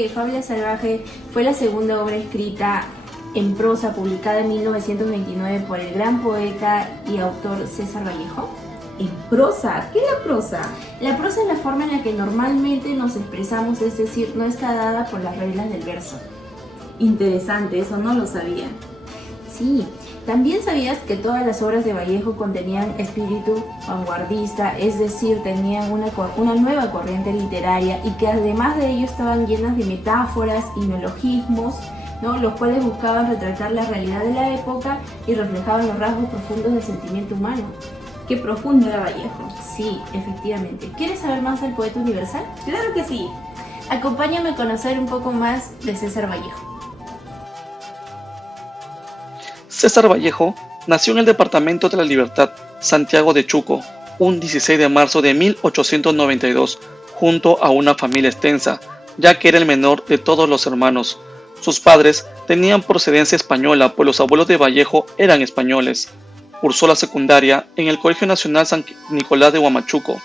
que Fábula Salvaje fue la segunda obra escrita en prosa publicada en 1929 por el gran poeta y autor César Vallejo? ¿En prosa? ¿Qué es la prosa? La prosa es la forma en la que normalmente nos expresamos, es decir, no está dada por las reglas del verso. Interesante, eso no lo sabía. Sí, ¿también sabías que todas las obras de Vallejo contenían espíritu vanguardista, es decir, tenían una nueva corriente literaria y que además de ello estaban llenas de metáforas y neologismos, ¿no?, los cuales buscaban retratar la realidad de la época y reflejaban los rasgos profundos del sentimiento humano? Qué profundo era Vallejo. Sí, efectivamente. ¿Quieres saber más del poeta universal? Claro que sí. Acompáñame a conocer un poco más de César Vallejo. César Vallejo nació en el departamento de La Libertad, Santiago de Chuco, un 16 de marzo de 1892, junto a una familia extensa, ya que era el menor de todos los hermanos. Sus padres tenían procedencia española, pues los abuelos de Vallejo eran españoles. Cursó la secundaria en el Colegio Nacional San Nicolás de Huamachuco.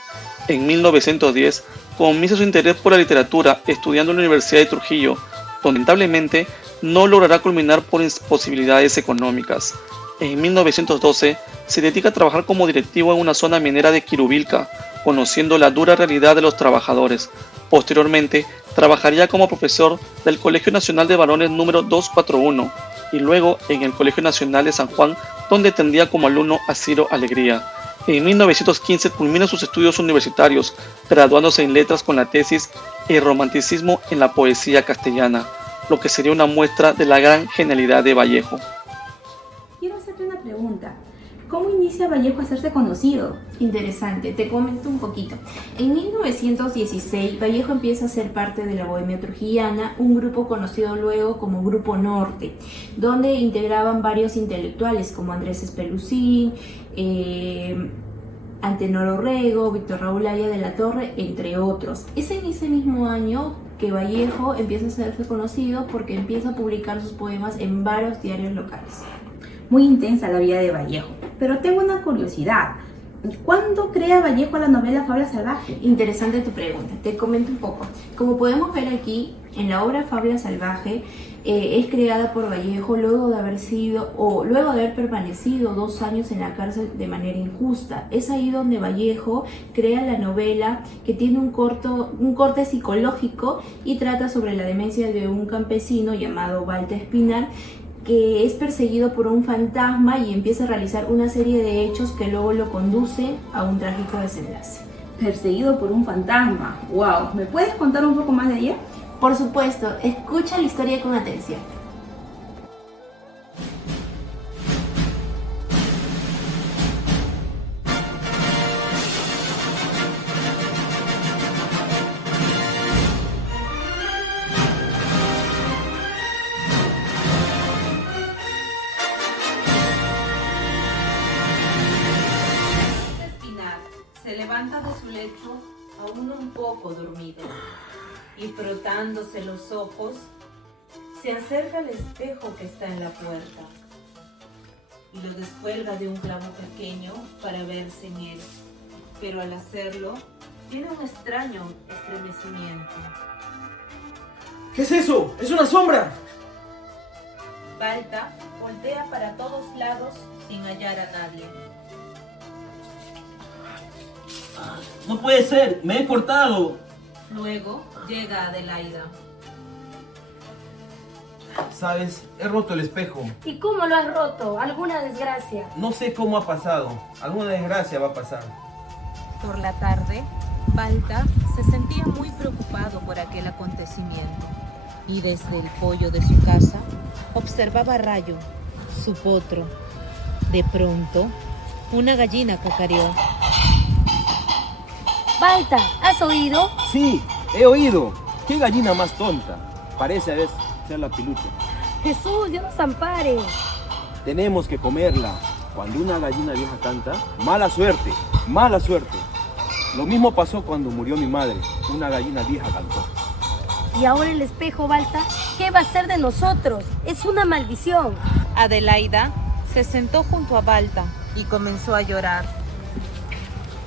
En 1910 comienza su interés por la literatura estudiando en la Universidad de Trujillo, donde lamentablemente no logrará culminar por imposibilidades económicas. En 1912 se dedica a trabajar como directivo en una zona minera de Quirubilca, conociendo la dura realidad de los trabajadores. Posteriormente, trabajaría como profesor del Colegio Nacional de Varones número 241 y luego en el Colegio Nacional de San Juan, donde tendría como alumno a Ciro Alegría. En 1915 culmina sus estudios universitarios, graduándose en letras con la tesis El romanticismo en la poesía castellana, lo que sería una muestra de la gran genialidad de Vallejo. Quiero hacerte una pregunta. ¿Cómo inicia Vallejo a hacerse conocido? Interesante, te comento un poquito. En 1916, Vallejo empieza a ser parte de la Bohemia Trujillana, un grupo conocido luego como Grupo Norte, donde integraban varios intelectuales como Andrés Espelucín, Antenor Orrego, Víctor Raúl Aya de la Torre, entre otros. Es en ese mismo año que Vallejo empieza a hacerse conocido porque empieza a publicar sus poemas en varios diarios locales. Muy intensa la vida de Vallejo, pero tengo una curiosidad. ¿Cuándo crea Vallejo la novela Fábula Salvaje? Interesante tu pregunta, te comento un poco. Como podemos ver aquí, en la obra Fábula Salvaje es creada por Vallejo luego de haber permanecido 2 años en la cárcel de manera injusta. Es ahí donde Vallejo crea la novela, que tiene un corte psicológico y trata sobre la demencia de un campesino llamado Balta Espinar, que es perseguido por un fantasma y empieza a realizar una serie de hechos que luego lo conducen a un trágico desenlace. Perseguido por un fantasma. ¡Wow! ¿Me puedes contar un poco más de ella? Por supuesto, escucha la historia con atención. Se levanta de su lecho aún un poco dormido y frotándose los ojos se acerca al espejo que está en la puerta y lo descuelga de un clavo pequeño para verse en él, pero al hacerlo tiene un extraño estremecimiento. ¿Qué es eso? ¡Es una sombra! Balta voltea para todos lados sin hallar a nadie. ¡No puede ser! ¡Me he cortado! Luego llega Adelaida. ¿Sabes? He roto el espejo. ¿Y cómo lo has roto? ¿Alguna desgracia? No sé cómo ha pasado. Alguna desgracia va a pasar. Por la tarde, Balta se sentía muy preocupado por aquel acontecimiento y desde el poyo de su casa observaba a Rayo, su potro. De pronto, una gallina cacareó. Balta, ¿has oído? Sí, he oído. ¡Qué gallina más tonta! Parece a veces ser la pilucha. Jesús, Dios nos ampare. Tenemos que comerla. Cuando una gallina vieja canta, mala suerte, mala suerte. Lo mismo pasó cuando murió mi madre. Una gallina vieja cantó. Y ahora el espejo, Balta, ¿qué va a ser de nosotros? Es una maldición. Adelaida se sentó junto a Balta y comenzó a llorar.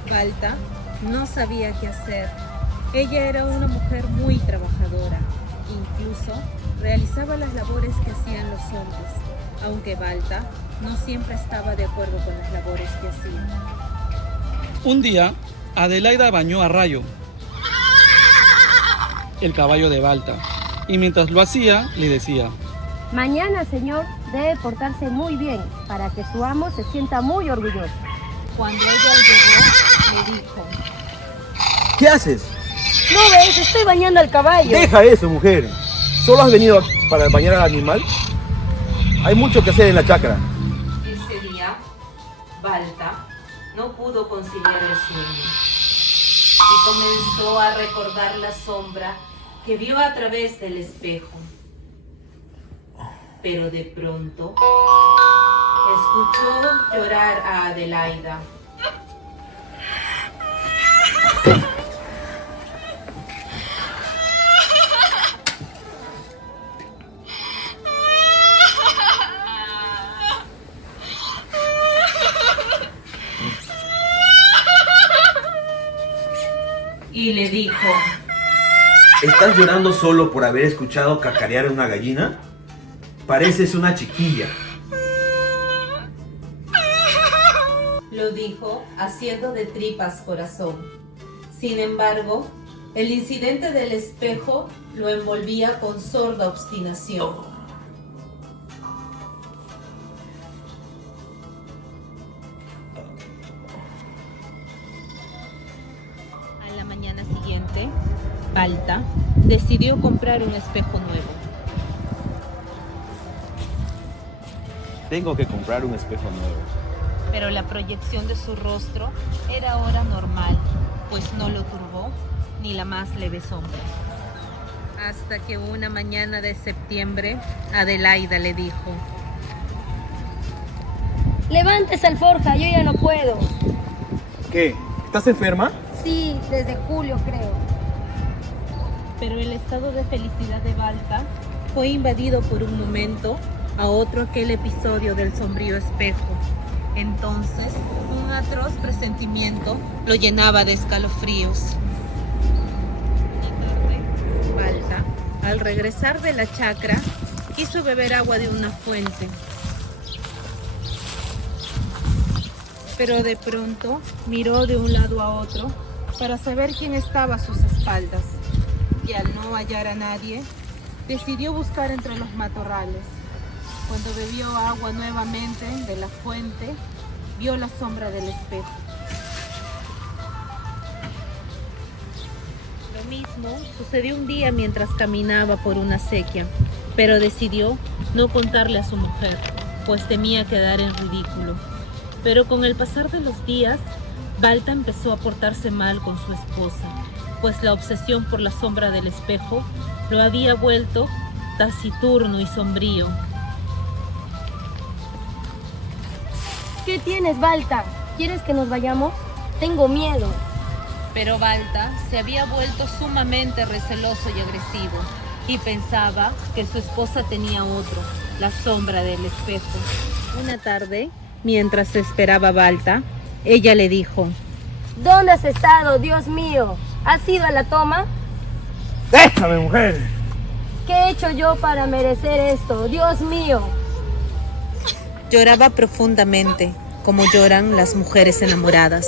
Balta no sabía qué hacer. Ella era una mujer muy trabajadora Incluso realizaba las labores que hacían los hombres, aunque Balta no siempre estaba de acuerdo con las labores que hacían. Un día, Adelaida bañó a Rayo, el caballo de Balta, y mientras lo hacía, le decía: Mañana, señor, debe portarse muy bien para que su amo se sienta muy orgulloso. Cuando ella llegó, le dijo: ¿Qué haces? ¿No ves? Estoy bañando al caballo. Deja eso, mujer. ¿Solo has venido para bañar al animal? Hay mucho que hacer en la chacra. Ese día, Balta no pudo conciliar el sueño y comenzó a recordar la sombra que vio a través del espejo. Pero de pronto escuchó llorar a Adelaida. Y le dijo: ¿Estás llorando solo por haber escuchado cacarear a una gallina? Pareces una chiquilla. Lo dijo haciendo de tripas corazón. Sin embargo, el incidente del espejo lo envolvía con sorda obstinación. A la mañana siguiente, Balta decidió comprar un espejo nuevo. Tengo que comprar un espejo nuevo. Pero la proyección de su rostro era ahora normal, pues no lo turbó ni la más leve sombra. Hasta que una mañana de septiembre, Adelaida le dijo: Levante esa alforja, yo ya no puedo. ¿Qué? ¿Estás enferma? Sí, desde julio creo. Pero el estado de felicidad de Balta fue invadido por un momento a otro aquel episodio del sombrío espejo. Entonces, un atroz presentimiento lo llenaba de escalofríos. Y tarde, Balta, al regresar de la chacra, quiso beber agua de una fuente. Pero de pronto miró de un lado a otro para saber quién estaba a sus espaldas. Y al no hallar a nadie, decidió buscar entre los matorrales. Cuando bebió agua nuevamente de la fuente, vio la sombra del espejo. Lo mismo sucedió un día mientras caminaba por una acequia, pero decidió no contarle a su mujer, pues temía quedar en ridículo. Pero con el pasar de los días, Balta empezó a portarse mal con su esposa, pues la obsesión por la sombra del espejo lo había vuelto taciturno y sombrío. ¿Qué tienes, Balta? ¿Quieres que nos vayamos? Tengo miedo. Pero Balta se había vuelto sumamente receloso y agresivo y pensaba que su esposa tenía otro, la sombra del espejo. Una tarde, mientras esperaba a Balta, ella le dijo: ¿Dónde has estado, Dios mío? ¿Has ido a la toma? ¡Déjame, mujer! ¿Qué he hecho yo para merecer esto, Dios mío? Lloraba profundamente, como lloran las mujeres enamoradas.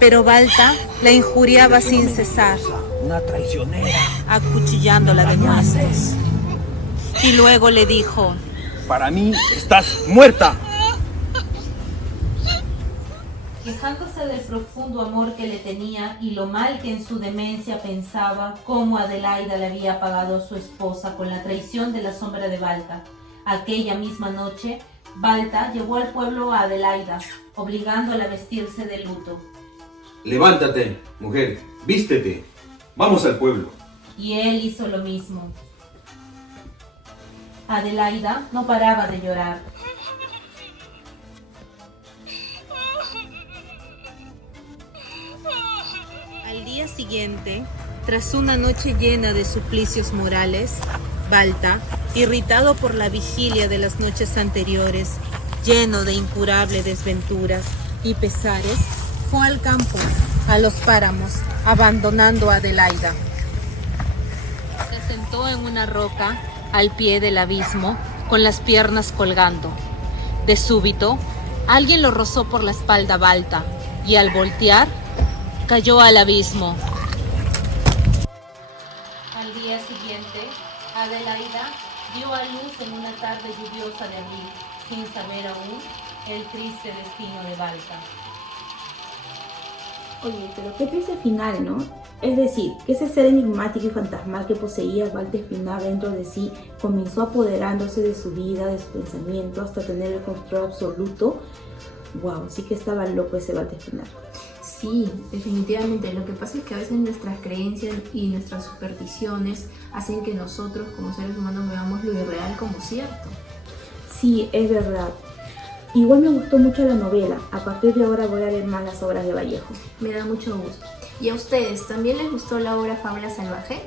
Pero Balta la injuriaba sin cesar, Una traicionera. acuchillándola de nuestros. Y luego le dijo: Para mí estás muerta. Quejándose del profundo amor que le tenía y lo mal que en su demencia pensaba cómo Adelaida le había pagado a su esposa con la traición de la sombra de Balta. Aquella misma noche, Balta llevó al pueblo a Adelaida, obligándola a vestirse de luto. Levántate, mujer, vístete. Vamos al pueblo. Y él hizo lo mismo. Adelaida no paraba de llorar. Al día siguiente, tras una noche llena de suplicios morales, Balta, irritado por la vigilia de las noches anteriores, lleno de incurables desventuras y pesares, fue al campo, a los páramos, abandonando a Adelaida. sentó en una roca al pie del abismo, con las piernas colgando. De súbito, alguien lo rozó por la espalda a Balta, y al voltear, cayó al abismo. Al día siguiente, Adelaida dio a luz en una tarde lluviosa de abril, sin saber aún el triste destino de Balta. Oye, pero qué triste final, ¿no? Es decir, que ese ser enigmático y fantasmal que poseía Balta Espinar dentro de sí comenzó apoderándose de su vida, de su pensamiento, hasta tener el control absoluto. Wow, sí que estaba loco ese Balta Espinar. Sí, definitivamente. Lo que pasa es que a veces nuestras creencias y nuestras supersticiones hacen que nosotros como seres humanos veamos lo irreal como cierto. Sí, es verdad. Igual me gustó mucho la novela. A partir de ahora voy a leer más las obras de Vallejo. Me da mucho gusto. ¿Y a ustedes también les gustó la obra Fábula Salvaje?